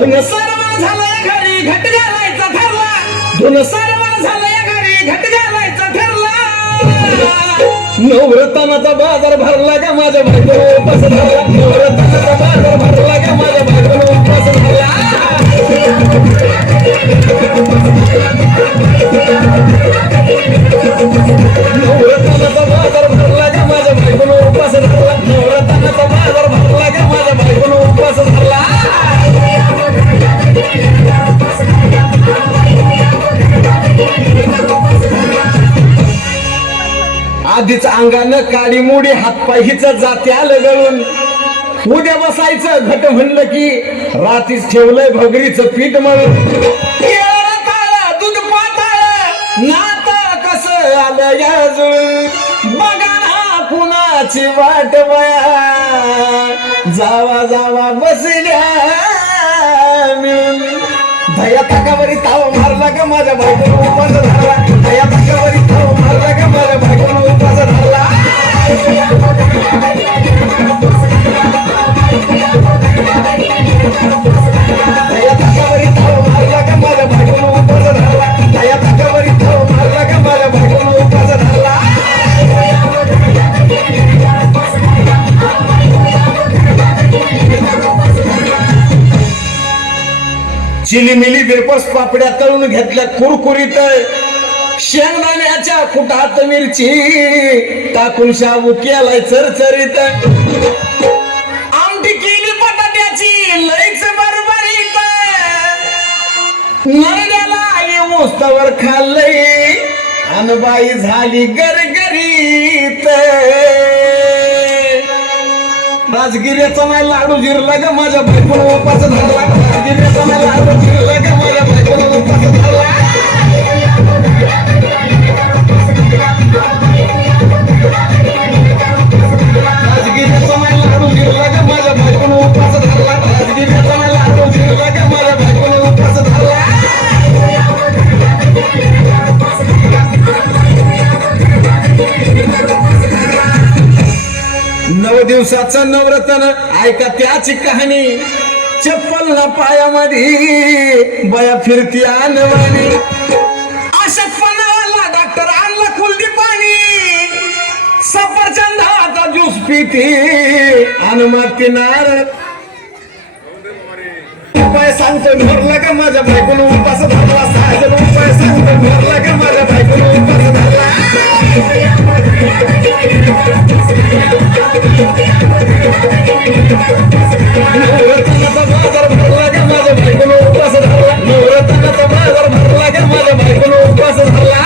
धुन सरवण झालंय घरी घट घालायचा ठरला, धुन सरवण झालंय घरी घट घालायचा ठरला. नवरत्नाचा बाजार भरला का माझ्या बायकोला उपास धरला, नवरत्नाचा बाजार भरला का माझ्या बायकोला उपास धरला. नवरत्नाचा बाजार भरला का माझ्या बायकोला उपास धरला, नवरत्नाचा बाजार भरला का माझ्या बायकोला उपास धरला. आधीच अंगानं काडी मोडी हातपाय हिच जाते आलं गळून. उद्या बसायचं घट म्हणलं की रात्रीच ठेवलंय भगरीचं पीठ मळून. दूध पाताळ नातं कसं आलं याजून, बघा ना कुणाची वाट बया जावा जावा बसल्या मिळून. दया ताकावरी ताव मारला का माझ्या बायकोला उपास धरला, दया ताकावरी ताव मारला का माझ्या बायकोला उपास धरला. दया ताकावरी ताव मारला का माझ्या बायकोला उपास धरला, दया ताकावरी ताव मारला का माझ्या बायकोला उपास धरला. चिलीमिली वेपर्स पापड्या तळून घेतल्या कुरकुरीत, शेंगदाण्याच्या कुटात मिरची टाकून शाबू केलाय चरचरीत. आमटी केली बटाट्याची लईच बरबरीत, नरड्याला आई मुस्तवर खाल्लंय अन बाई झाली गरगरीत. राजगिऱ्याचा नाही लाडू जिरला ग माझ्या बायकोला उपास धरला, राजगिऱ्याचा नाही लाडू जिरला ग माझ्या बायकोला उपास धरला. राजगिऱ्याचा नाही लाडू जिरला ग माझ्या बायकोला उपास धरला, राजगिऱ्याचा नाही लाडू जिरला ग माझ्या बायकोला उपास धरला. 9 दिवसाचं नवरत्न ऐका त्याची कहाणी. चप्पल ना पायामध्ये बया फिरती आणवानी, अशक्तपणाला डॉक्टर आणला कुलदी पाणी, सफरचंदाचा ज्यूस पिती आणि माती नारळ. उपाय सांगतो भरला का माझ्या बायकोला उपास धरला, साजन उपाय सांगतो भरला का माझ्या बायकोला उपास धरला. नवरत्नाचा बाजार भरला का माझ्या बायकोला उपास धरला, नवरत्नाचा बाजार भरला का माझ्या बायकोला उपास धरला.